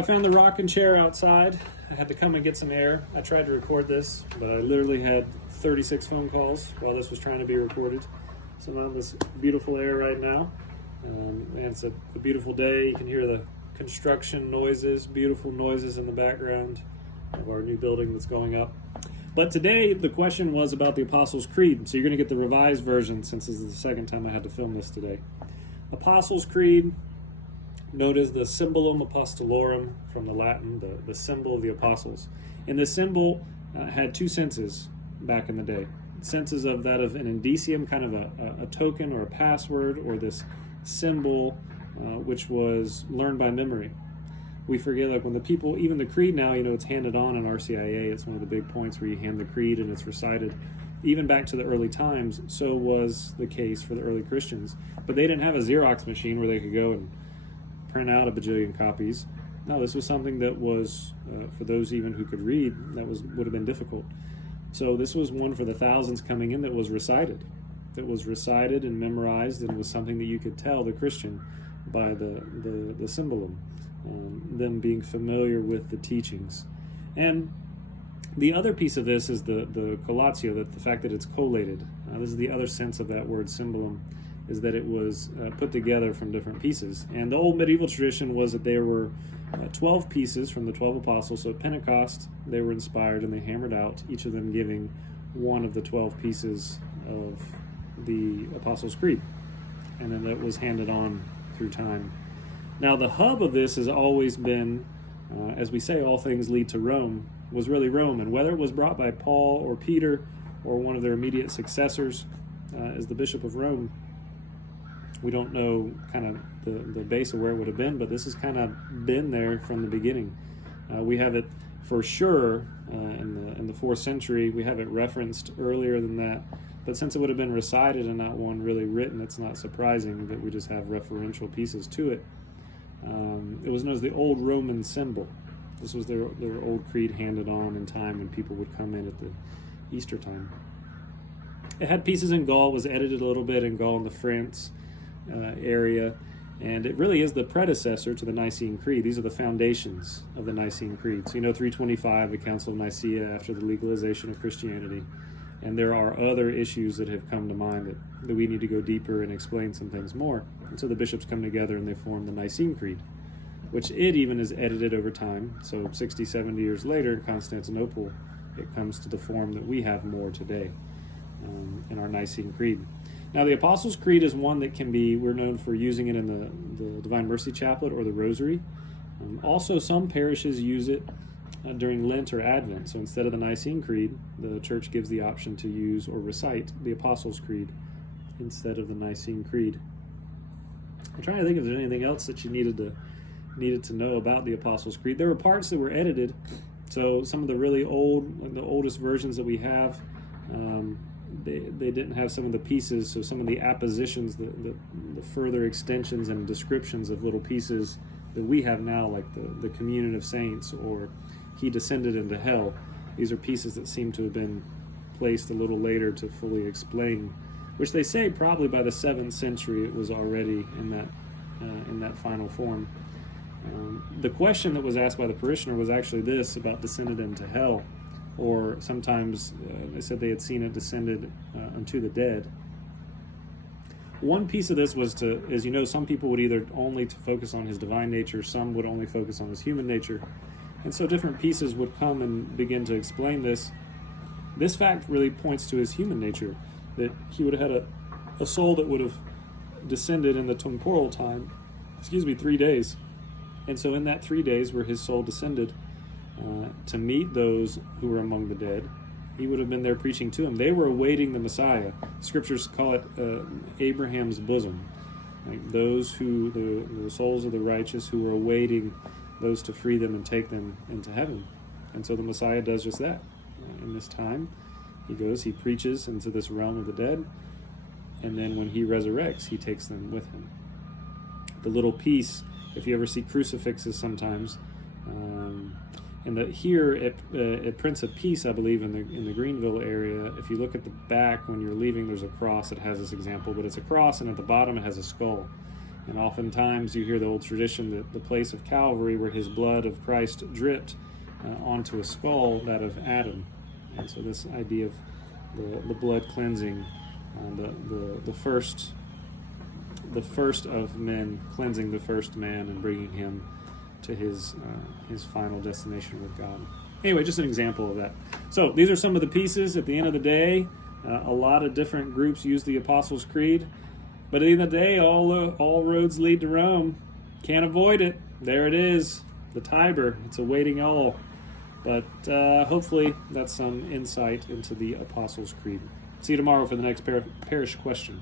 I found the rocking chair outside. I had to come and get some air. I tried to record this, but I literally had 36 phone calls while this was trying to be recorded. So I'm on this beautiful air right now. And it's a beautiful day. You can hear the construction noises, beautiful noises in the background of our new building that's going up. But today, the question was about the Apostles' Creed. So you're going to get the revised version, since this is the second time I had to film this today. Apostles' Creed, known as the Symbolum Apostolorum from the Latin, the symbol of the apostles. And this symbol had two senses back in the day. Senses of that of an indicium, kind of a token or a password, or this symbol which was learned by memory. We forget, like when the people, even the creed now, it's handed on in RCIA. It's one of the big points where you hand the creed and it's recited. Even back to the early times, so was the case for the early Christians. But they didn't have a Xerox machine where they could go and print out a bajillion copies. No, this was something that was, for those even who could read, would have been difficult. So this was one for the thousands coming in that was recited. That was recited and memorized, and was something that you could tell the Christian by the symbolum, them being familiar with the teachings. And the other piece of this is the collatio, that the fact that it's collated. This is the other sense of that word symbolum, is that it was put together from different pieces. And the old medieval tradition was that there were 12 pieces from the 12 apostles. So at Pentecost, they were inspired and they hammered out, each of them giving one of the 12 pieces of the Apostles' Creed. And then that was handed on through time. Now the hub of this has always been, as we say, all things lead to Rome, was really Rome. And whether it was brought by Paul or Peter or one of their immediate successors as the Bishop of Rome, we don't know kind of the base of where it would have been, but this has kind of been there from the beginning. We have it for sure in the 4th century. We have it referenced earlier than that, but since it would have been recited and not one really written, it's not surprising that we just have referential pieces to it. It was known as the Old Roman Symbol. This was their old creed handed on in time when people would come in at the Easter time. It had pieces in Gaul, was edited a little bit in Gaul and the France area, and it really is the predecessor to the Nicene Creed. These are the foundations of the Nicene Creed. So 325, the Council of Nicaea, after the legalization of Christianity, and there are other issues that have come to mind that we need to go deeper and explain some things more. And so the bishops come together and they form the Nicene Creed, which it even is edited over time. So 60, 70 years later in Constantinople, it comes to the form that we have more today in our Nicene Creed. Now, the Apostles' Creed is one that we're known for using it in the Divine Mercy Chaplet or the Rosary. Also, some parishes use it during Lent or Advent. So instead of the Nicene Creed, the Church gives the option to use or recite the Apostles' Creed instead of the Nicene Creed. I'm trying to think if there's anything else that you needed to know about the Apostles' Creed. There were parts that were edited. So some of the really the oldest versions that we have, they didn't have some of the pieces, so some of the appositions, the further extensions and descriptions of little pieces that we have now, like the communion of saints or he descended into hell. These are pieces that seem to have been placed a little later to fully explain, which they say probably by the 7th century it was already in that final form. The question that was asked by the parishioner was actually this about descended into hell. Or sometimes they said they had seen it descended unto the dead. One piece of this was some people would either only to focus on his divine nature, some would only focus on his human nature. And so different pieces would come and begin to explain this. This fact really points to his human nature, that he would have had a soul that would have descended in the temporal time, 3 days. And so in that 3 days where his soul descended, to meet those who were among the dead, he would have been there preaching to them. They were awaiting the Messiah. Scriptures call it Abraham's bosom, like those the souls of the righteous who were awaiting those to free them and take them into heaven. And so the Messiah does just that. In this time, he preaches into this realm of the dead, and then when he resurrects, he takes them with him. The little piece, if you ever see crucifixes sometimes, and here at Prince of Peace, I believe in the Greenville area, if you look at the back when you're leaving, there's a cross that has this example, but it's a cross, and at the bottom it has a skull. And oftentimes you hear the old tradition that the place of Calvary where his blood of Christ dripped onto a skull, that of Adam. And so this idea of the blood cleansing, the first of men cleansing the first man and bringing him to his final destination with God. Anyway, just an example of that. So these are some of the pieces. At the end of the day, a lot of different groups use the Apostles' Creed, but at the end of the day, all roads lead to Rome. Can't avoid it. There it is, the Tiber. It's awaiting all. But hopefully that's some insight into the Apostles' Creed. See you tomorrow for the next parish question.